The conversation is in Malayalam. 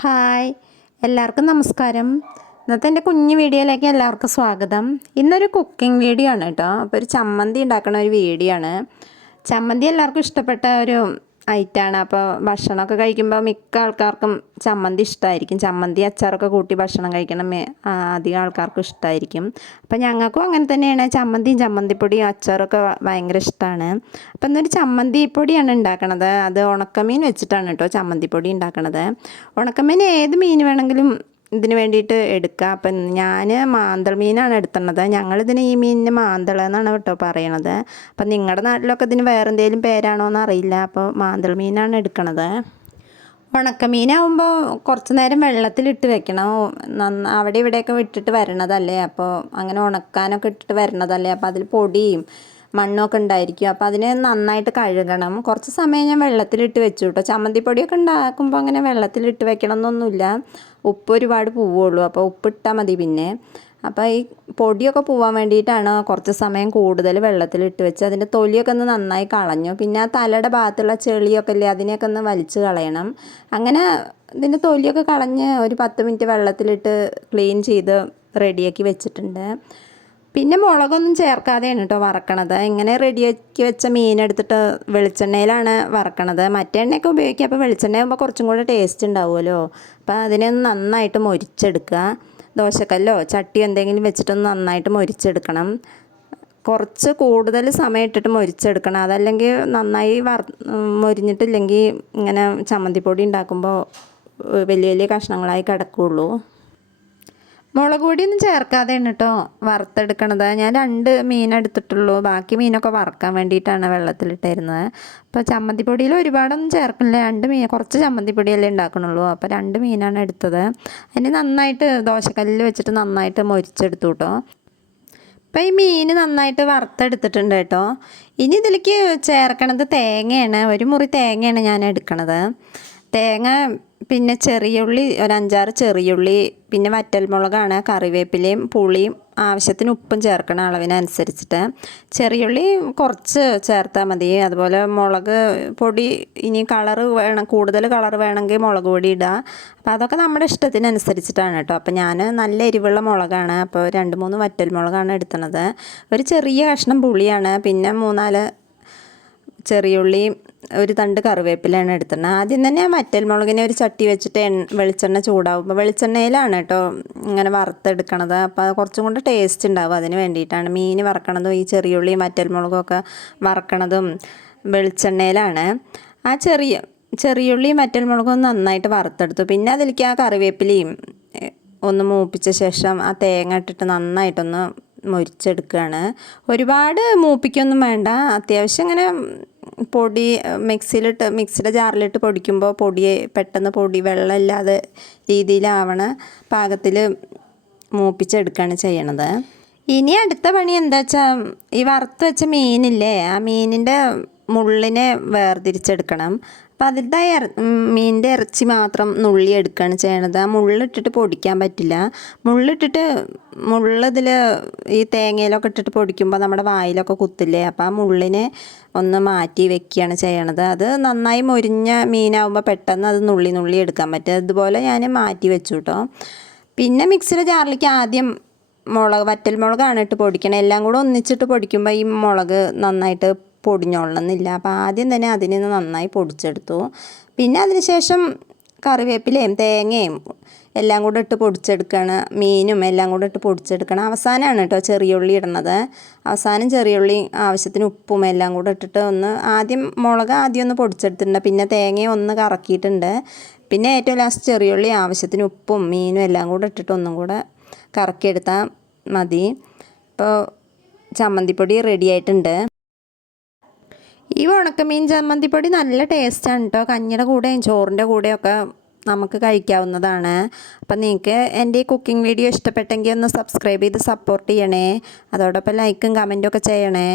ഹായ്. എല്ലാവർക്കും നമസ്കാരം. ഇന്നത്തെ എന്റെ കുഞ്ഞു വീഡിയോയിലേക്ക് എല്ലാവർക്കും സ്വാഗതം. ഇന്നൊരു കുക്കിംഗ് വീഡിയോ ആണ് കേട്ടോ. അപ്പോൾ ഒരു ചമ്മന്തി ഉണ്ടാക്കുന്ന ഒരു വീഡിയോ ആണ്. ചമ്മന്തി എല്ലാവർക്കും ഇഷ്ടപ്പെട്ട ഒരു ഐറ്റമാണ് അപ്പോൾ ഭക്ഷണമൊക്കെ കഴിക്കുമ്പോൾ മിക്ക ആൾക്കാർക്കും ചമ്മന്തി ഇഷ്ടമായിരിക്കും ചമ്മന്തി അച്ചാറൊക്കെ കൂട്ടി ഭക്ഷണം കഴിക്കണം. അധികം ആൾക്കാർക്കും ഇഷ്ടമായിരിക്കും അപ്പോൾ ഞങ്ങൾക്കും അങ്ങനെ തന്നെയാണ്. ചമ്മന്തിയും ചമ്മന്തിപ്പൊടിയും അച്ചാറൊക്കെ ഭയങ്കര ഇഷ്ടമാണ് അപ്പോൾ എന്നൊരു ചമ്മന്തിപ്പൊടിയാണ് ഉണ്ടാക്കണത് അത് ഉണക്കമീൻ വെച്ചിട്ടാണ് കേട്ടോ ചമ്മന്തിപ്പൊടി ഉണ്ടാക്കണത് ഉണക്കമീൻ ഏത് മീൻ വേണമെങ്കിലും ഇതിന് വേണ്ടിയിട്ട് എടുക്കുക. അപ്പം ഞാൻ മാന്തൾ മീനാണ് എടുത്തണത് ഞങ്ങളിതിന് ഈ മീനിന് മാന്തൾ എന്നാണ് കേട്ടോ പറയണത്. അപ്പം നിങ്ങളുടെ നാട്ടിലൊക്കെ ഇതിന് വേറെ എന്തെങ്കിലും പേരാണോ എന്ന് അറിയില്ല അപ്പോൾ മാന്തൾ മീനാണ് എടുക്കണത്. ഉണക്കമീനാവുമ്പോൾ കുറച്ച് നേരം വെള്ളത്തിലിട്ട് വെക്കണം. നന്ന അവിടെ ഇവിടെയൊക്കെ വിട്ടിട്ട് വരണതല്ലേ? അപ്പോൾ അങ്ങനെ ഉണക്കാനൊക്കെ ഇട്ടിട്ട് വരണതല്ലേ? അപ്പോൾ അതിൽ പൊടിയും മണ്ണൊക്കെ ഉണ്ടായിരിക്കും. അപ്പോൾ അതിനെ നന്നായിട്ട് കഴുകണം. കുറച്ച് സമയം ഞാൻ വെള്ളത്തിലിട്ട് വെച്ചു കേട്ടോ ചമ്മന്തിപ്പൊടിയൊക്കെ ഉണ്ടാക്കുമ്പോൾ അങ്ങനെ വെള്ളത്തിലിട്ട് വെക്കണം എന്നൊന്നുമില്ല ഉപ്പ് ഒരുപാട് പോവുള്ളൂ. അപ്പോൾ ഉപ്പിട്ടാൽ മതി പിന്നെ. അപ്പോൾ ഈ പൊടിയൊക്കെ പോവാൻ വേണ്ടിയിട്ടാണ് കുറച്ച് സമയം കൂടുതൽ വെള്ളത്തിലിട്ട് വെച്ച് അതിന്റെ തൊലിയൊക്കെ ഒന്ന് നന്നായി കളഞ്ഞു. പിന്നെ ആ തലയുടെ ഭാഗത്തുള്ള ചെളിയൊക്കെ ഇല്ലേ അതിനെയൊക്കെ ഒന്ന് വലിച്ച് കളയണം. അങ്ങനെ ഇതിന്റെ തൊലിയൊക്കെ കളഞ്ഞ് ഒരു പത്ത് മിനിറ്റ് വെള്ളത്തിലിട്ട് ക്ലീൻ ചെയ്ത് റെഡിയാക്കി വെച്ചിട്ടുണ്ട്. പിന്നെ മുളകൊന്നും ചേർക്കാതെയാണ് കേട്ടോ വറക്കണത്. ഇങ്ങനെ റെഡിയാക്കി വെച്ച മീൻ എടുത്തിട്ട് വെളിച്ചെണ്ണയിലാണ് വറക്കണത്. മറ്റേ എണ്ണയൊക്കെ ഉപയോഗിക്കുക. അപ്പോൾ വെളിച്ചെണ്ണ ആകുമ്പോൾ കുറച്ചും കൂടെ ടേസ്റ്റ് ഉണ്ടാവുമല്ലോ. അപ്പോൾ അതിനെ ഒന്ന് നന്നായിട്ട് മൊരിച്ചെടുക്കുക. ദോശക്കല്ലോ ചട്ടി എന്തെങ്കിലും വെച്ചിട്ടൊന്ന് നന്നായിട്ട് മൊരിച്ചെടുക്കണം. കുറച്ച് കൂടുതൽ സമയം ഇട്ടിട്ട് മൊരിച്ചെടുക്കണം. അതല്ലെങ്കിൽ നന്നായി വർ മൊരിഞ്ഞിട്ടില്ലെങ്കിൽ ഇങ്ങനെ ചമ്മന്തിപ്പൊടി ഉണ്ടാക്കുമ്പോൾ വലിയ വലിയ കഷ്ണങ്ങളായി കിടക്കുകയുള്ളൂ മുളക് പൊടിയൊന്നും ചേർക്കാതെയാണ് കേട്ടോ വറുത്തെടുക്കണത്. ഞാൻ രണ്ട് മീൻ എടുത്തിട്ടുള്ളൂ. ബാക്കി മീനൊക്കെ വറക്കാൻ വേണ്ടിയിട്ടാണ് വെള്ളത്തിലിട്ടിരുന്നത്. അപ്പോൾ ചമ്മന്തിപ്പൊടിയിൽ ഒരുപാടൊന്നും ചേർക്കില്ല രണ്ട് മീൻ കുറച്ച് ചമ്മന്തിപ്പൊടിയല്ലേ ഉണ്ടാക്കണുള്ളൂ അപ്പോൾ രണ്ട് മീനാണ് എടുത്തത്. അതിന് നന്നായിട്ട് ദോശക്കല്ലിൽ വെച്ചിട്ട് നന്നായിട്ട് മൊരിച്ചെടുത്തു കേട്ടോ അപ്പോൾ ഈ മീൻ നന്നായിട്ട് വറുത്തെടുത്തിട്ടുണ്ട് കേട്ടോ ഇനി ഇതിലേക്ക് ചേർക്കണത് തേങ്ങയാണ്. ഒരു മുറി തേങ്ങയാണ് ഞാൻ എടുക്കണത്. തേങ്ങ പിന്നെ ചെറിയുള്ളി അഞ്ചാറ് ചെറിയുള്ളി പിന്നെ വറ്റൽമുളകാണ് കറിവേപ്പിലയും പുളിയും ആവശ്യത്തിന് ഉപ്പും ചേർക്കണം അളവിനനുസരിച്ചിട്ട്. ചെറിയുള്ളി കുറച്ച് ചേർത്താൽ മതി. അതുപോലെ മുളക് പൊടി ഇനി കളറ് വേണം കൂടുതൽ കളർ വേണമെങ്കിൽ മുളക് പൊടി ഇടുക അപ്പോൾ അതൊക്കെ നമ്മുടെ ഇഷ്ടത്തിനനുസരിച്ചിട്ടാണ് കേട്ടോ. അപ്പോൾ ഞാൻ നല്ല എരിവുള്ള മുളകാണ്. അപ്പോൾ രണ്ട് മൂന്ന് വറ്റൽമുളകാണ് എടുത്തണത്. ഒരു ചെറിയ കഷ്ണം പുളിയാണ്. പിന്നെ മൂന്നാൽ ചെറിയുള്ളി ഒരു തണ്ട് കറിവേപ്പിലാണ് എടുത്തത് ആദ്യം തന്നെ ആ വറ്റൽമുളകിനെ ഒരു ചട്ടി വെച്ചിട്ട് വെളിച്ചെണ്ണ ചൂടാവുമ്പോൾ വെളിച്ചെണ്ണയിലാണ് കേട്ടോ ഇങ്ങനെ വറുത്തെടുക്കണത്. അപ്പോൾ കുറച്ചും കൂടെ ടേസ്റ്റ് ഉണ്ടാവും അതിന് വേണ്ടിയിട്ടാണ് മീൻ വറക്കണതും ഈ ചെറിയുള്ളിയും വറ്റൽമുളകും ഒക്കെ വറക്കണതും വെളിച്ചെണ്ണയിലാണ്. ആ ചെറിയ ചെറിയുള്ളിയും വറ്റൽമുളകും നന്നായിട്ട് വറുത്തെടുത്തു. പിന്നെ അതിലേക്ക് ആ കറിവേപ്പിലയും ഒന്ന് മൂപ്പിച്ച ശേഷം ആ തേങ്ങ ഇട്ടിട്ട് നന്നായിട്ടൊന്ന് മുരിച്ചെടുക്കുകയാണ് ഒരുപാട് മൂപ്പിക്കൊന്നും വേണ്ട. അത്യാവശ്യം ഇങ്ങനെ പൊടി മിക്സിയിലിട്ട് മിക്സിയുടെ ജാറിലിട്ട് പൊടിക്കുമ്പോൾ പൊടി പെട്ടെന്ന് പൊടി വെള്ളമില്ലാതെ രീതിയിലാവണ പാകത്തിൽ മൂപ്പിച്ചെടുക്കുകയാണ് ചെയ്യണത്. ഇനി അടുത്ത പണി എന്താ വെച്ചാൽ ഈ വറുത്ത് വെച്ച മീനില്ലേ ആ മീനിന്റെ മുള്ളിനെ വേർതിരിച്ചെടുക്കണം. അപ്പോൾ അതിന്റെ ഇറ മീനിന്റെ ഇറച്ചി മാത്രം നുള്ളി എടുക്കുകയാണ് ചെയ്യണത്. ആ മുള്ളിട്ടിട്ട് പൊടിക്കാൻ പറ്റില്ല. മുള്ളിട്ടിട്ട് മുള്ളിതിൽ ഈ തേങ്ങയിലൊക്കെ ഇട്ടിട്ട് പൊടിക്കുമ്പോൾ നമ്മുടെ വായിലൊക്കെ കുത്തില്ലേ? അപ്പോൾ ആ മുള്ളിനെ ഒന്ന് മാറ്റി വെക്കുകയാണ് ചെയ്യണത്. അത് നന്നായി മൊരിഞ്ഞ മീനാവുമ്പോൾ പെട്ടെന്ന് അത് നുള്ളി നുള്ളി എടുക്കാൻ പറ്റും. അതുപോലെ ഞാൻ മാറ്റി വെച്ചു കേട്ടോ പിന്നെ മിക്സിയുടെ ജാറിലേക്ക് ആദ്യം മുളക് വറ്റൽ മുളകാണ് ഇട്ട് പൊടിക്കണം. എല്ലാം കൂടെ ഒന്നിച്ചിട്ട് പൊടിക്കുമ്പോൾ ഈ മുളക് നന്നായിട്ട് പൊടിഞ്ഞോളണമെന്നില്ല അപ്പോൾ ആദ്യം തന്നെ അതിനെ നന്നായി പൊടിച്ചെടുത്തു. പിന്നെ അതിന് ശേഷം കറിവേപ്പിലയും തേങ്ങയും എല്ലാം കൂടെ ഇട്ട് പൊടിച്ചെടുക്കണം മീനും എല്ലാം കൂടെ ഇട്ട് പൊടിച്ചെടുക്കണം അവസാനമാണ് കേട്ടോ ചെറിയ ഉള്ളി ഇടുന്നത് അവസാനം ചെറിയ ഉള്ളി ആവശ്യത്തിന് ഉപ്പും എല്ലാം കൂടെ ഇട്ടിട്ട് ഒന്ന് ആദ്യം മുളക് ആദ്യം ഒന്ന് പൊടിച്ചെടുത്തിട്ടുണ്ട്. പിന്നെ തേങ്ങയും ഒന്ന് കറക്കിയിട്ടുണ്ട്. പിന്നെ ഏറ്റവും ലാസ്റ്റ് ചെറിയ ഉള്ളി ആവശ്യത്തിന് ഉപ്പും മീനും എല്ലാം കൂടെ ഇട്ടിട്ട് ഒന്നും കൂടെ കറക്കിയെടുത്താൽ മതി. ഇപ്പോൾ ചമ്മന്തിപ്പൊടി റെഡി ആയിട്ടുണ്ട്. ഈ ഉണക്കമീൻ ചമ്മന്തിപ്പൊടി നല്ല ടേസ്റ്റാണ് കേട്ടോ കഞ്ഞിയുടെ കൂടെയും ചോറിന്റെ ഒക്കെ നമുക്ക് കഴിക്കാവുന്നതാണ്. അപ്പം നിങ്ങൾക്ക് എന്റെ ഈ കുക്കിംഗ് വീഡിയോ ഇഷ്ടപ്പെട്ടെങ്കിൽ ഒന്ന് സബ്സ്ക്രൈബ് ചെയ്ത് സപ്പോർട്ട് ചെയ്യണേ. അതോടൊപ്പം ലൈക്കും കമന്റും ഒക്കെ ചെയ്യണേ.